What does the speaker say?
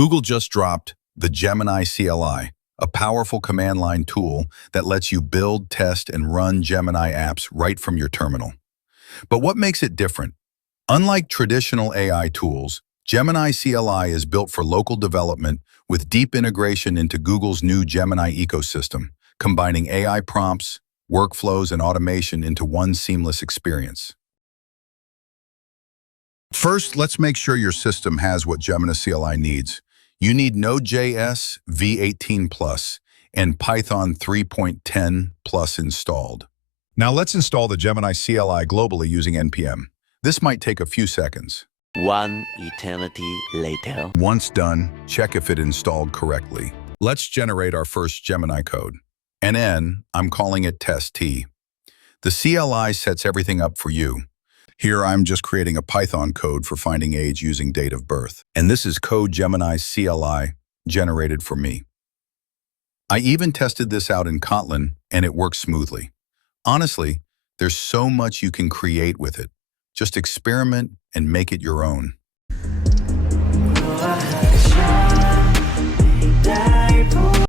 Google just dropped the Gemini CLI, a powerful command line tool that lets you build, test, and run Gemini apps right from your terminal. But what makes it different? Unlike traditional AI tools, Gemini CLI is built for local development with deep integration into Google's new Gemini ecosystem, combining AI prompts, workflows, and automation into one seamless experience. First, let's make sure your system has what Gemini CLI needs. You need Node.js v18+ and Python 3.10 plus installed. Now let's install the Gemini CLI globally using NPM. This might take a few seconds. One eternity later. Once done, check if it installed correctly. Let's generate our first Gemini code. NN, I'm calling it test T. The CLI sets everything up for you. Here I'm just creating a Python code for finding age using date of birth. And this is code Gemini CLI generated for me. I even tested this out in Kotlin and it works smoothly. Honestly, there's so much you can create with it. Just experiment and make it your own. Oh,